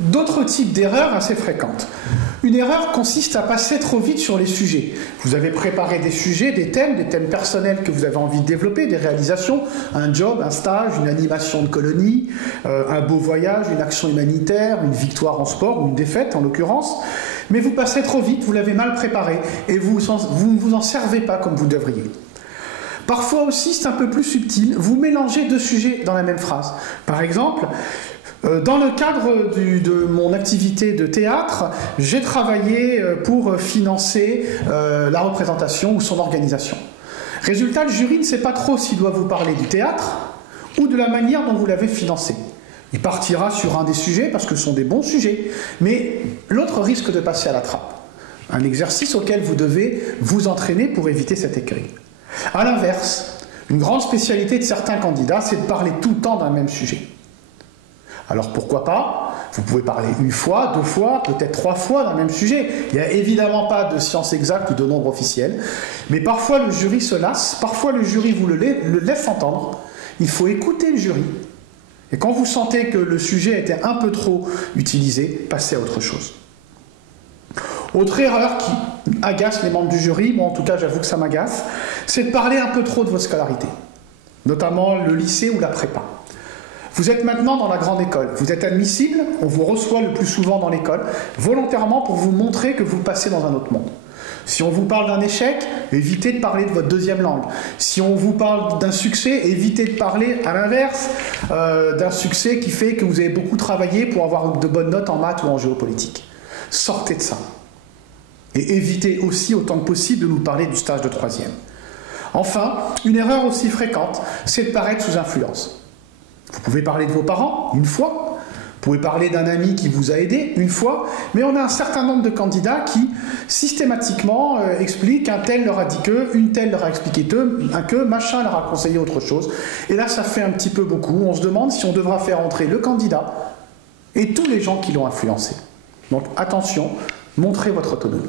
D'autres types d'erreurs assez fréquentes. Une erreur consiste à passer trop vite sur les sujets. Vous avez préparé des sujets, des thèmes personnels que vous avez envie de développer, des réalisations, un job, un stage, une animation de colonie, un beau voyage, une action humanitaire, une victoire en sport ou une défaite en l'occurrence. Mais vous passez trop vite, vous l'avez mal préparé et vous ne vous en servez pas comme vous devriez. Parfois aussi, c'est un peu plus subtil, vous mélangez deux sujets dans la même phrase. Par exemple, dans le cadre de mon activité de théâtre, j'ai travaillé pour financer la représentation ou son organisation. Résultat, le jury ne sait pas trop s'il doit vous parler du théâtre ou de la manière dont vous l'avez financé. Il partira sur un des sujets parce que ce sont des bons sujets, mais l'autre risque de passer à la trappe. Un exercice auquel vous devez vous entraîner pour éviter cet écueil. A l'inverse, une grande spécialité de certains candidats, c'est de parler tout le temps d'un même sujet. Alors pourquoi pas? Vous pouvez parler une fois, deux fois, peut-être trois fois d'un même sujet. Il n'y a évidemment pas de science exacte ou de nombre officiel. Mais parfois le jury se lasse, parfois le jury vous le laisse entendre. Il faut écouter le jury. Et quand vous sentez que le sujet était un peu trop utilisé, passez à autre chose. Autre erreur qui agace les membres du jury, moi en tout cas j'avoue que ça m'agace, c'est de parler un peu trop de votre scolarité. Notamment le lycée ou la prépa. Vous êtes maintenant dans la grande école, vous êtes admissible, on vous reçoit le plus souvent dans l'école, volontairement pour vous montrer que vous passez dans un autre monde. Si on vous parle d'un échec, évitez de parler de votre deuxième langue. Si on vous parle d'un succès, évitez de parler, à l'inverse, d'un succès qui fait que vous avez beaucoup travaillé pour avoir de bonnes notes en maths ou en géopolitique. Sortez de ça. Et évitez aussi autant que possible de nous parler du stage de troisième. Enfin, une erreur aussi fréquente, c'est de paraître sous influence. Vous pouvez parler de vos parents, une fois. Vous pouvez parler d'un ami qui vous a aidé, une fois. Mais on a un certain nombre de candidats qui, systématiquement, expliquent qu'un tel leur a dit que, une telle leur a expliqué que, machin leur a conseillé autre chose. Et là, ça fait un petit peu beaucoup. On se demande si on devra faire entrer le candidat et tous les gens qui l'ont influencé. Donc, attention, montrez votre autonomie.